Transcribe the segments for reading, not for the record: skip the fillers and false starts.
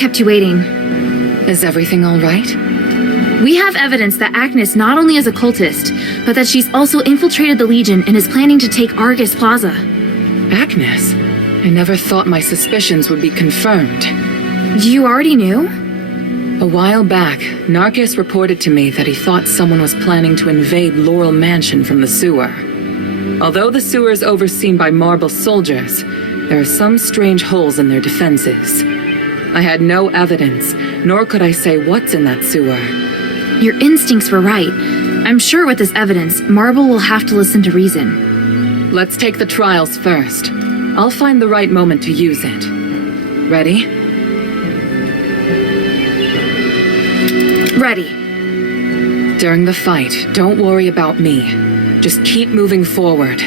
kept you waiting. Is everything all right? We have evidence that Agnes not only is a cultist, but that she's also infiltrated the Legion and is planning to take Argus Plaza. Agnes? I never thought my suspicions would be confirmed. You already knew? A while back, Narcus reported to me that he thought someone was planning to invade Laurel Mansion from the sewer. Although the sewer is overseen by Marble soldiers, there are some strange holes in their defenses. I had no evidence, nor could I say what's in that sewer. Your instincts were right. I'm sure with this evidence, Marble will have to listen to reason. Let's take the trials first. I'll find the right moment to use it. Ready? Ready. During the fight, don't worry about me. Just keep moving forward.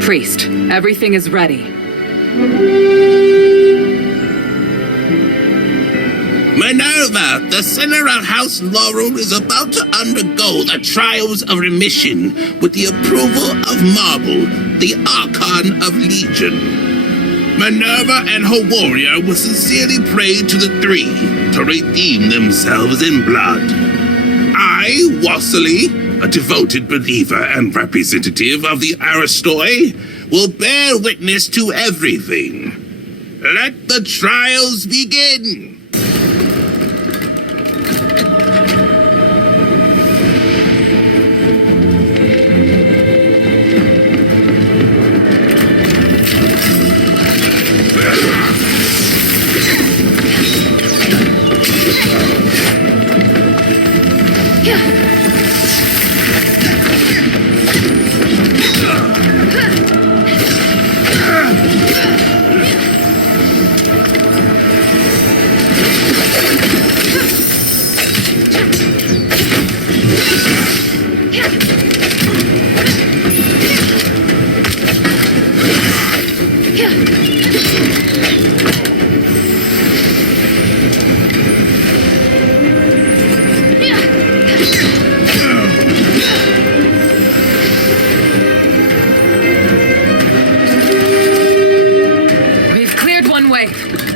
Priest, everything is ready. Minerva, the sinner of House Laurel is about to undergo the trials of remission with the approval of Marble, the Archon of Legion. Minerva and her warrior will sincerely pray to the three to redeem themselves in blood. I, Wassily, a devoted believer and representative of the Aristoi, will bear witness to everything. Let the trials begin!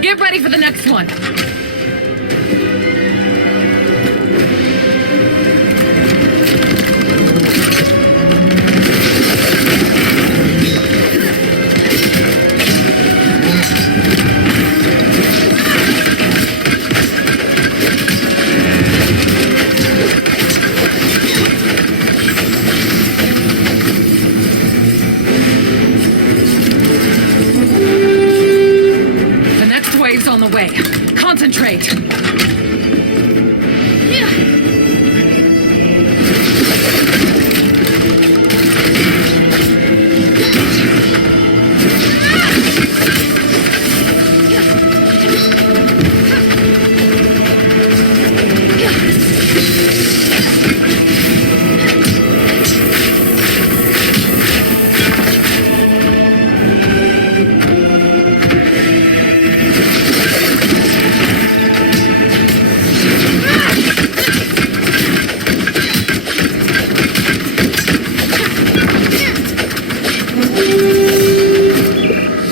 Get ready for the next one. On the way. Concentrate.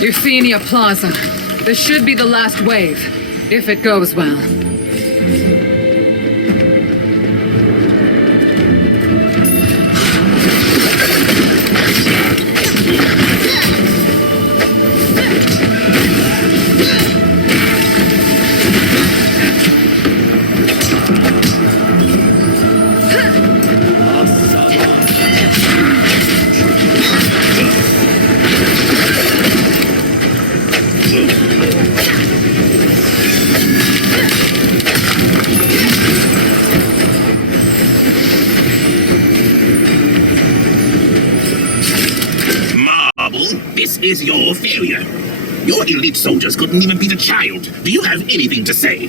Euphemia Plaza. This should be the last wave, if it goes well. This is your failure. Your elite soldiers couldn't even beat a child. Do you have anything to say?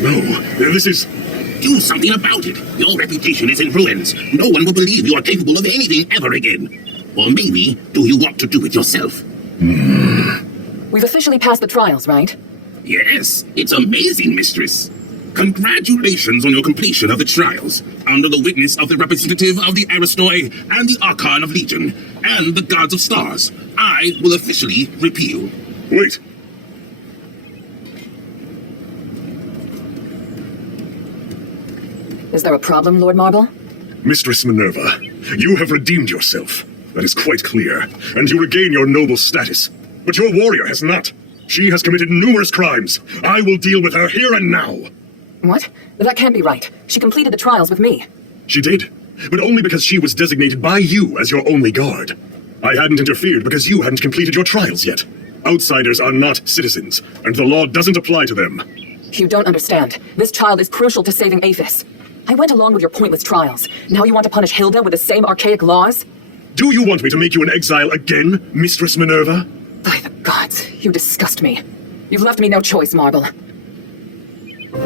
No, this is... Do something about it. Your reputation is in ruins. No one will believe you are capable of anything ever again. Or maybe, do you want to do it yourself? We've officially passed the trials, right? Yes, it's amazing, mistress. Congratulations on your completion of the trials, under the witness of the representative of the Aristoi and the Archon of Legion, and the Gods of Stars. I will officially repeal. Wait. Is there a problem, Lord Marble? Mistress Minerva, you have redeemed yourself. That is quite clear. And you regain your noble status. But your warrior has not. She has committed numerous crimes. I will deal with her here and now. What? That can't be right. She completed the trials with me. She did, but only because she was designated by you as your only guard. I hadn't interfered because you hadn't completed your trials yet. Outsiders are not citizens, and the law doesn't apply to them. You don't understand. This child is crucial to saving Aphis. I went along with your pointless trials. Now you want to punish Hilda with the same archaic laws? Do you want me to make you an exile again, Mistress Minerva? By the gods, you disgust me. You've left me no choice, Marble.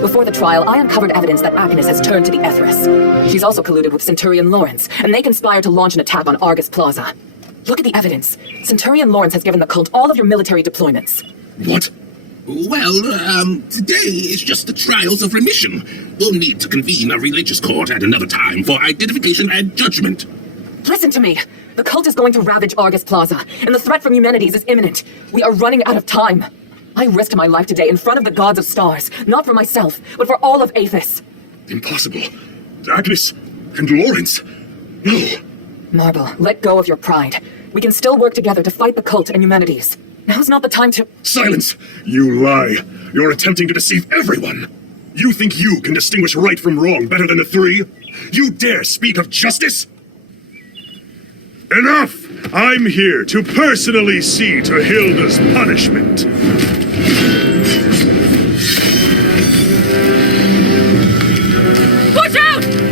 Before the trial, I uncovered evidence that Agnes has turned to the Ethris. She's also colluded with Centurion Lawrence, and they conspired to launch an attack on Argus Plaza. Look at the evidence. Centurion Lawrence has given the cult all of your military deployments. What? Well, today is just the trials of remission. We'll need to convene a religious court at another time for identification and judgment. Listen to me. The cult is going to ravage Argus Plaza, and the threat from Eumenides is imminent. We are running out of time. I risked my life today in front of the gods of stars, not for myself, but for all of Aphis. Impossible. Agnes and Lawrence. No. Marble, let go of your pride. We can still work together to fight the cult and Eumenides. Now's not the time to— Silence! You lie. You're attempting to deceive everyone. You think you can distinguish right from wrong better than the three? You dare speak of justice? Enough! I'm here to personally see to Hilda's punishment. Watch out!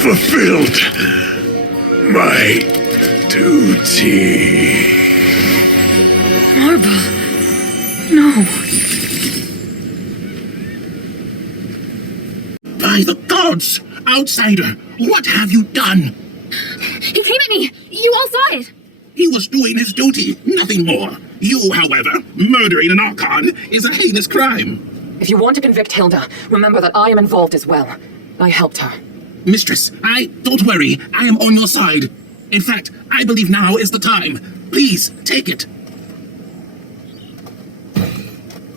fulfilled my duty. Marble. No. By the gods! Outsider, what have you done? He came at me! You all saw it! He was doing his duty, nothing more. You, however, murdering an Archon is a heinous crime. If you want to convict Hilda, remember that I am involved as well. I helped her. Mistress, don't worry. I am on your side. In fact, I believe now is the time. Please, take it.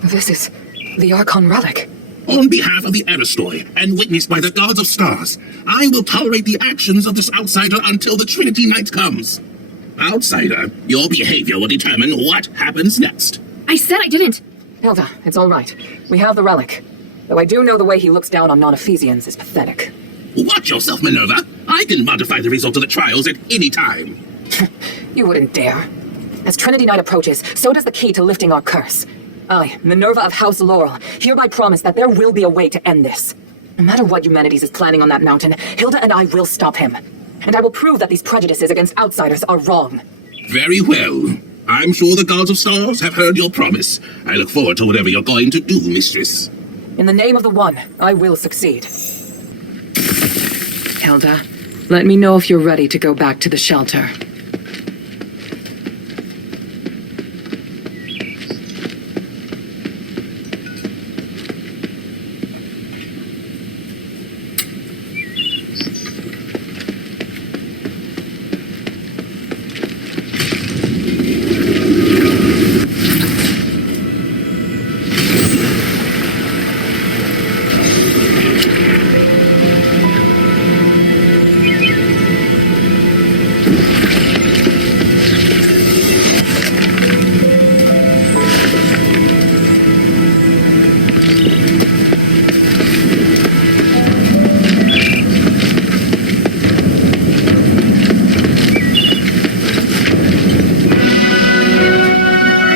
This is the Archon relic. On behalf of the Aristoi, and witnessed by the gods of stars, I will tolerate the actions of this outsider until the Trinity Night comes. Outsider, your behavior will determine what happens next. I said I didn't. Hilda, it's all right. We have the relic. Though I do know the way he looks down on non-Ephesians is pathetic. Watch yourself, Minerva. I can modify the result of the trials at any time. You wouldn't dare. As Trinity Night approaches, so does the key to lifting our curse. I, Minerva of House Laurel, hereby promise that there will be a way to end this. No matter what Eumenides is planning on that mountain, Hilda and I will stop him. And I will prove that these prejudices against outsiders are wrong. Very well. I'm sure the gods of stars have heard your promise. I look forward to whatever you're going to do, mistress. In the name of the One, I will succeed. Hilda, let me know if you're ready to go back to the shelter.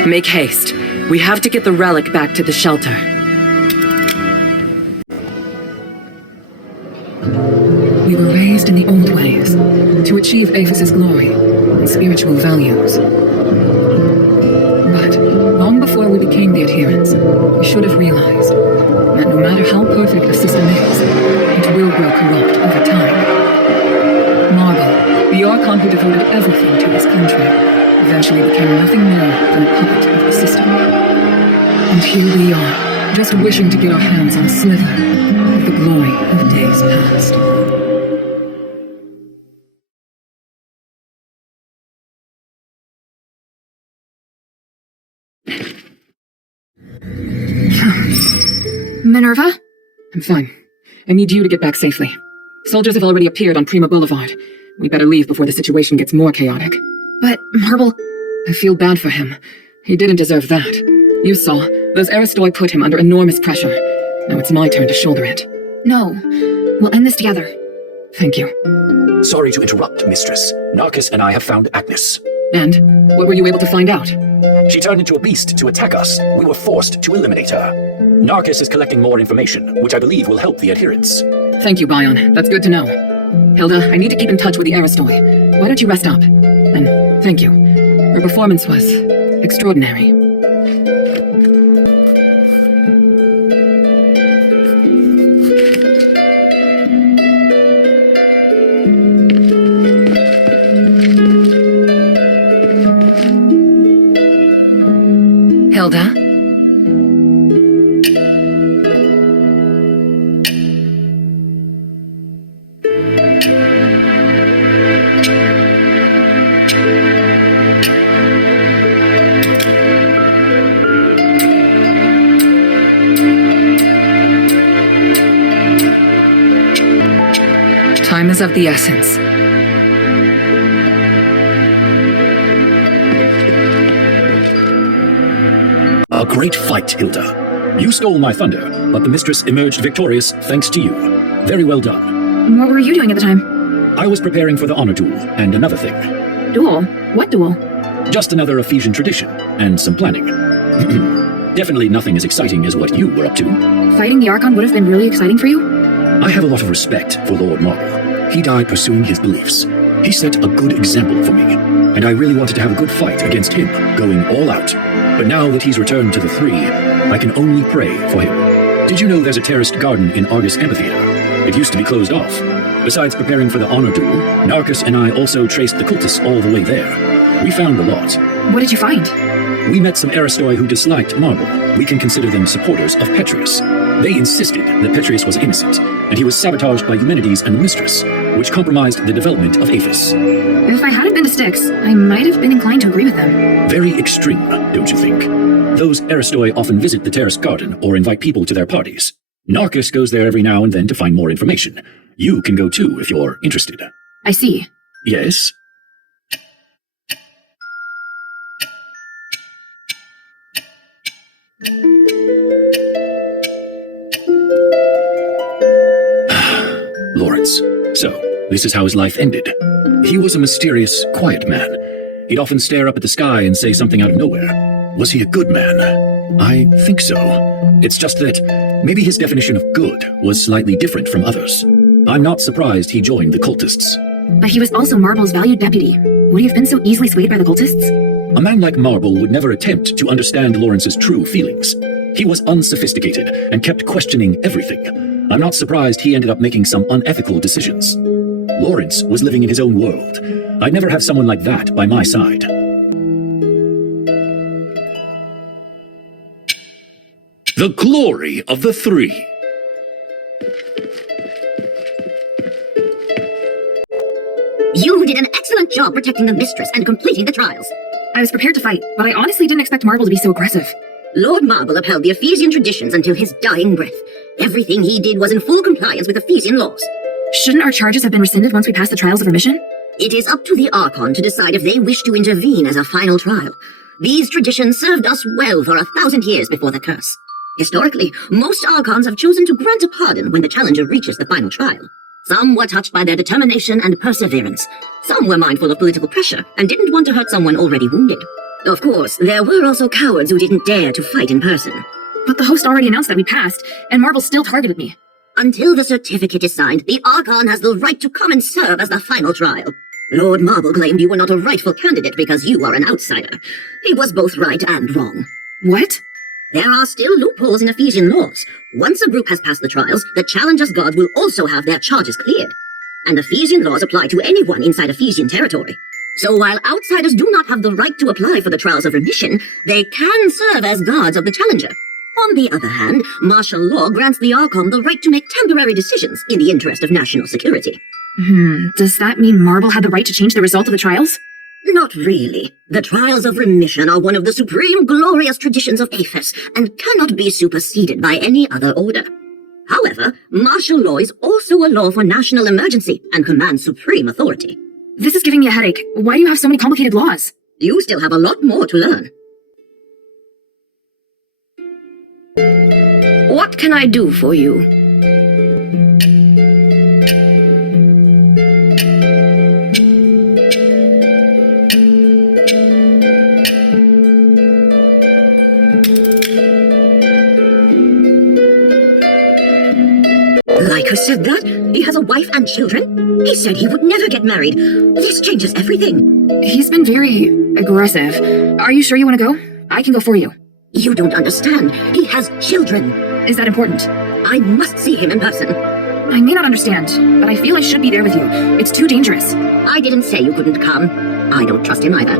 Make haste. We have to get the relic back to the shelter. We were raised in the old ways, to achieve Aphis's glory and spiritual values. But, long before we became the adherents, we should have realized that no matter how perfect a system is, it will grow corrupt over time. Marble, the Archon who devoted everything to his country, eventually became nothing more than a puppet of the system. And here we are, just wishing to get our hands on a sliver of the glory of days past. Minerva? I'm fine. I need you to get back safely. Soldiers have already appeared on Prima Boulevard. We better leave before the situation gets more chaotic. But Marble... I feel bad for him. He didn't deserve that. You saw, those Aristoi put him under enormous pressure. Now it's my turn to shoulder it. No. We'll end this together. Thank you. Sorry to interrupt, mistress. Narcus and I have found Agnes. And? What were you able to find out? She turned into a beast to attack us. We were forced to eliminate her. Narcus is collecting more information, which I believe will help the adherents. Thank you, Bion. That's good to know. Hilda, I need to keep in touch with the Aristoi. Why don't you rest up? And thank you. Her performance was extraordinary. Hilda? Time is of the essence. A great fight, Hilda. You stole my thunder, but the mistress emerged victorious thanks to you. Very well done. What were you doing at the time? I was preparing for the honor duel, and another thing. Duel? What duel? Just another Ephesian tradition, and some planning. Definitely nothing as exciting as what you were up to. Fighting the Archon would have been really exciting for you? I have a lot of respect for Lord Marble. He died pursuing his beliefs. He set a good example for me, and I really wanted to have a good fight against him, going all out. But now that he's returned to the Three, I can only pray for him. Did you know there's a terraced garden in Argus Amphitheater? It used to be closed off. Besides preparing for the honor duel, Narcus and I also traced the cultists all the way there. We found a lot. What did you find? We met some Aristoi who disliked Marble. We can consider them supporters of Petrius. They insisted that Petrius was innocent, and he was sabotaged by Eumenides and the Mistress, which compromised the development of Aphis. If I hadn't been to Styx, I might have been inclined to agree with them. Very extreme, don't you think? Those Aristoi often visit the terrace garden or invite people to their parties. Narcus goes there every now and then to find more information. You can go too if you're interested. I see. Yes? Lawrence. So, this is how his life ended. He was a mysterious, quiet man. He'd often stare up at the sky and say something out of nowhere. Was he a good man? I think so. It's just that maybe his definition of good was slightly different from others. I'm not surprised he joined the cultists. But he was also Marble's valued deputy. Would he have been so easily swayed by the cultists? A man like Marble would never attempt to understand Lawrence's true feelings. He was unsophisticated and kept questioning everything. I'm not surprised he ended up making some unethical decisions. Lawrence was living in his own world. I'd never have someone like that by my side. The glory of the three. You did an excellent job protecting the mistress and completing the trials. I was prepared to fight, but I honestly didn't expect Marble to be so aggressive. Lord Marble upheld the Ephesian traditions until his dying breath. Everything he did was in full compliance with Ephesian laws. Shouldn't our charges have been rescinded once we passed the trials of remission? It is up to the Archon to decide if they wish to intervene as a final trial. These traditions served us well for 1,000 years before the curse. Historically, most Archons have chosen to grant a pardon when the challenger reaches the final trial. Some were touched by their determination and perseverance. Some were mindful of political pressure and didn't want to hurt someone already wounded. Of course, there were also cowards who didn't dare to fight in person. But the host already announced that we passed, and Marble still targeted me. Until the certificate is signed, the Archon has the right to come and serve as the final trial. Lord Marble claimed you were not a rightful candidate because you are an outsider. He was both right and wrong. What? There are still loopholes in Ephesian laws. Once a group has passed the trials, the challenger's gods will also have their charges cleared. And Ephesian laws apply to anyone inside Ephesian territory. So while outsiders do not have the right to apply for the trials of remission, they can serve as guards of the challenger. On the other hand, martial law grants the Archon the right to make temporary decisions in the interest of national security. Does that mean Marble had the right to change the result of the trials? Not really. The trials of remission are one of the supreme glorious traditions of Aphis and cannot be superseded by any other order. However, martial law is also a law for national emergency and commands supreme authority. This is giving me a headache. Why do you have so many complicated laws? You still have a lot more to learn. What can I do for you? Lycus said that? He has a wife and children? He said he would never get married. This changes everything. He's been very aggressive. Are you sure you want to go? I can go for you. You don't understand. He has children. Is that important? I must see him in person. I may not understand, but I feel I should be there with you. It's too dangerous. I didn't say you couldn't come. I don't trust him either.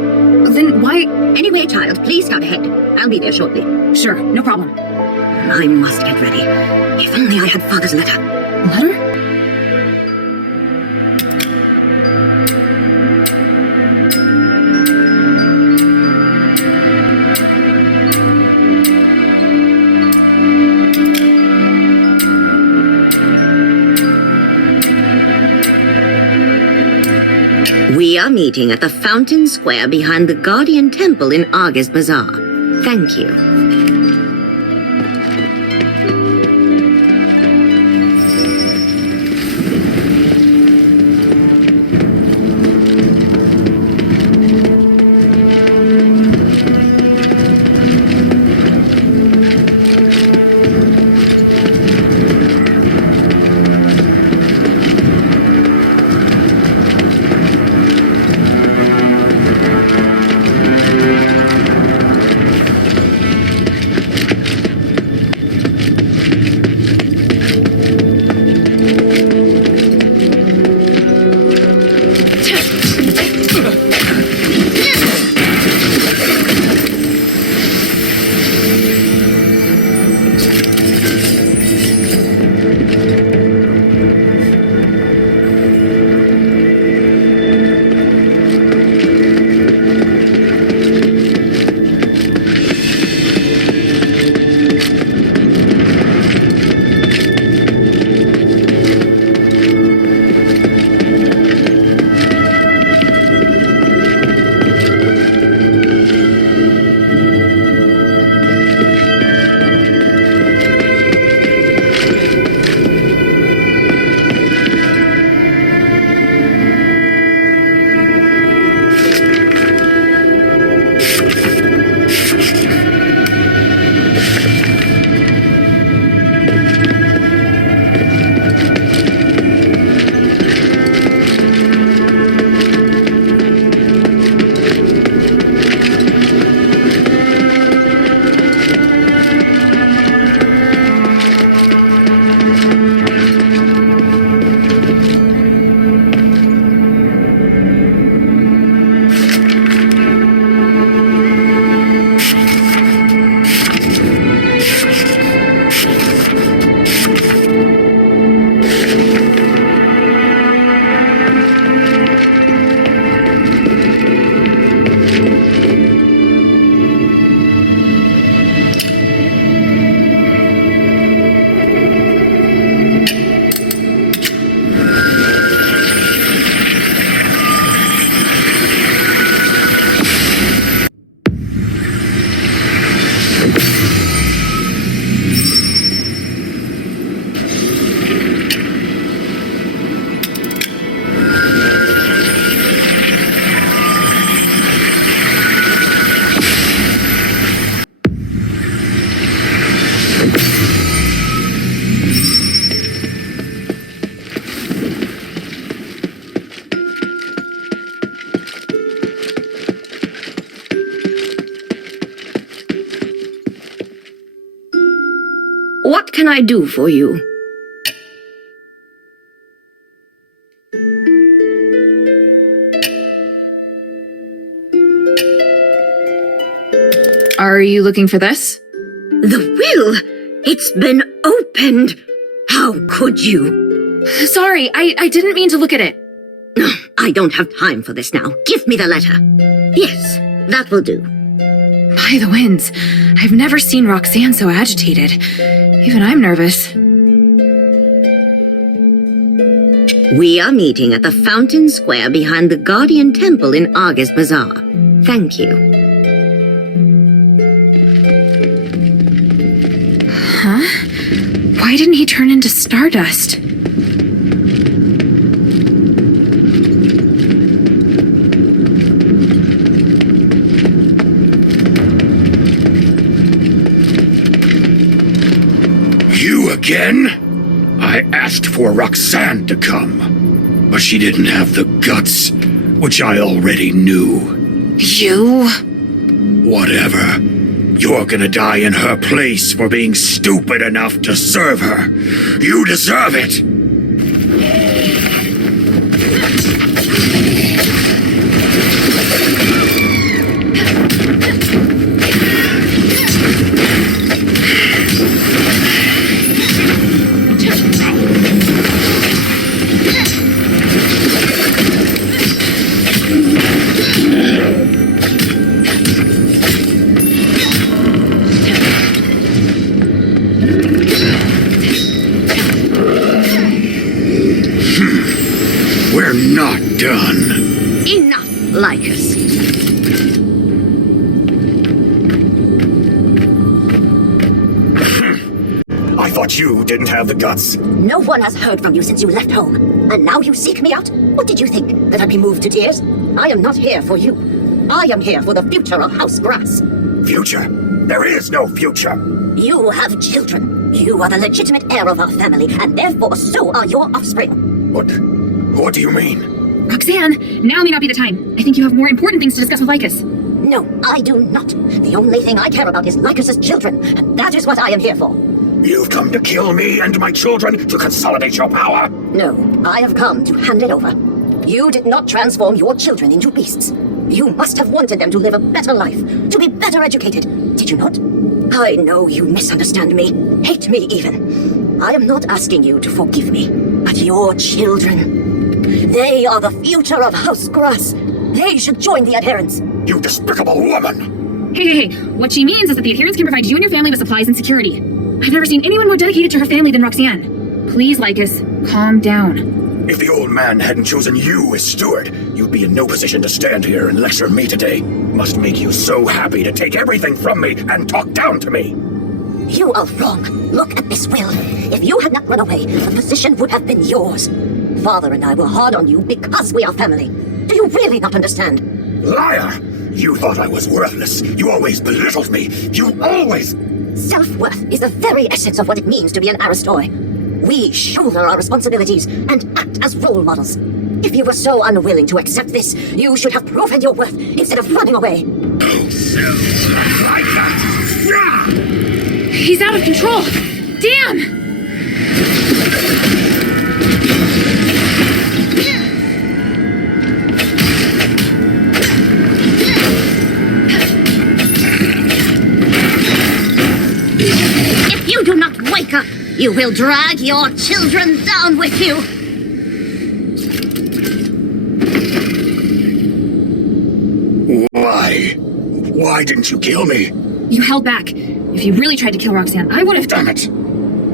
Then why? Anyway, child, please scout ahead. I'll be there shortly. Sure, no problem. I must get ready. If only I had Father's letter. Letter? We are meeting at the Fountain Square behind the Guardian Temple in Argus Bazaar. Thank you. What can I do for you? Are you looking for this? The will! It's been opened! How could you? Sorry, I didn't mean to look at it. I don't have time for this now. Give me the letter. Yes, that will do. By the winds, I've never seen Roxanne so agitated. Even I'm nervous. We are meeting at the fountain square behind the Guardian Temple in Argus Bazaar. Thank you. Huh? Why didn't he turn into stardust? You again? I asked for Roxanne to come, but she didn't have the guts, which I already knew. You? Whatever. You're gonna die in her place for being stupid enough to serve her. You deserve it! We're not done. Enough, Lycus. I thought you didn't have the guts. No one has heard from you since you left home. And now you seek me out? What did you think? That I'd be moved to tears? I am not here for you. I am here for the future of House Grass. Future? There is no future. You have children. You are the legitimate heir of our family, and therefore so are your offspring. What do you mean? Roxanne, now may not be the time. I think you have more important things to discuss with Lycus. No, I do not. The only thing I care about is Lycus's children, and that is what I am here for. You've come to kill me and my children to consolidate your power? No, I have come to hand it over. You did not transform your children into beasts. You must have wanted them to live a better life, to be better educated. Did you not? I know you misunderstand me, hate me even. I am not asking you to forgive me, but your children. They are the future of House Grass. They should join the adherents. You despicable woman! Hey. What she means is that the adherents can provide you and your family with supplies and security. I've never seen anyone more dedicated to her family than Roxanne. Please, Lycus, calm down. If the old man hadn't chosen you as steward, you'd be in no position to stand here and lecture me today. Must make you so happy to take everything from me and talk down to me. You are wrong. Look at this will. If you had not run away, the position would have been yours. Father and I were hard on you because we are family. Do you really not understand? Liar! You thought I was worthless. You always belittled me. You always... Self-worth is the very essence of what it means to be an Aristoi. We shoulder our responsibilities and act as role models. If you were so unwilling to accept this, you should have proven your worth instead of running away. So, like that. He's out of control. Damn! If you do not wake up, you will drag your children down with you. Why? Why didn't you kill me? You held back. If you really tried to kill Roxanne, I would have done it.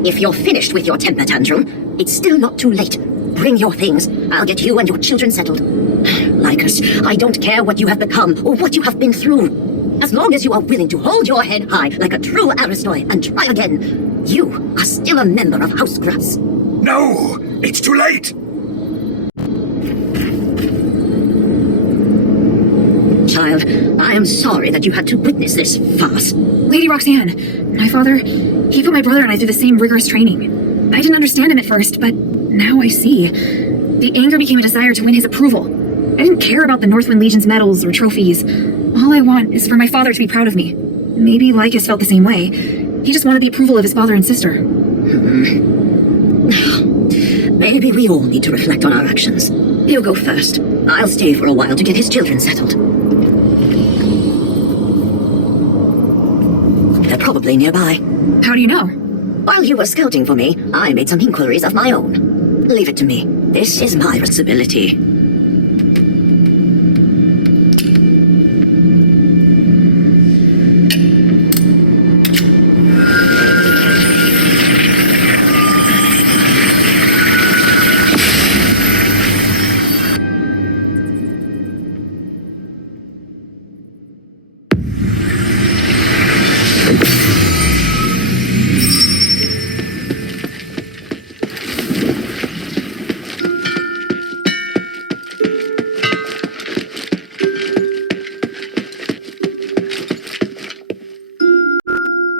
If you're finished with your temper tantrum, it's still not too late. Bring your things. I'll get you and your children settled. Lycus, I don't care what you have become or what you have been through. As long as you are willing to hold your head high like a true Aristoi and try again, you are still a member of House Grass. No! It's too late! Child, I am sorry that you had to witness this farce. Lady Roxanne, my father, he put my brother and I through the same rigorous training. I didn't understand him at first, but now I see. The anger became a desire to win his approval. I didn't care about the Northwind Legion's medals or trophies. All I want is for my father to be proud of me. Maybe Lycus felt the same way. He just wanted the approval of his father and sister. Maybe we all need to reflect on our actions. You go first. I'll stay for a while to get his children settled. They're probably nearby. How do you know? While you were scouting for me, I made some inquiries of my own. Leave it to me. This is my responsibility.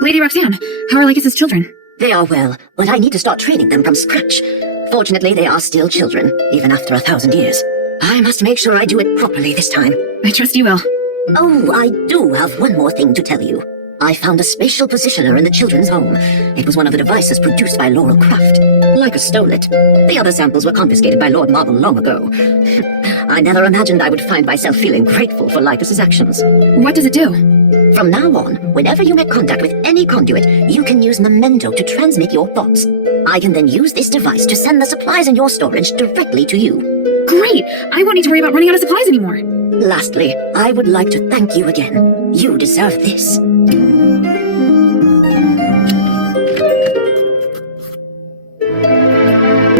Lady Roxanne, how are Lycus's children? They are well, but I need to start training them from scratch. Fortunately, they are still children, even after 1,000 years. I must make sure I do it properly this time. I trust you will. Oh, I do have one more thing to tell you. I found a spatial positioner in the children's home. It was one of the devices produced by Laurel Craft. Lycus stole it. The other samples were confiscated by Lord Marble long ago. I never imagined I would find myself feeling grateful for Lycus's actions. What does it do? From now on, whenever you make contact with any conduit, you can use Memento to transmit your thoughts. I can then use this device to send the supplies in your storage directly to you. Great! I won't need to worry about running out of supplies anymore. Lastly, I would like to thank you again. You deserve this.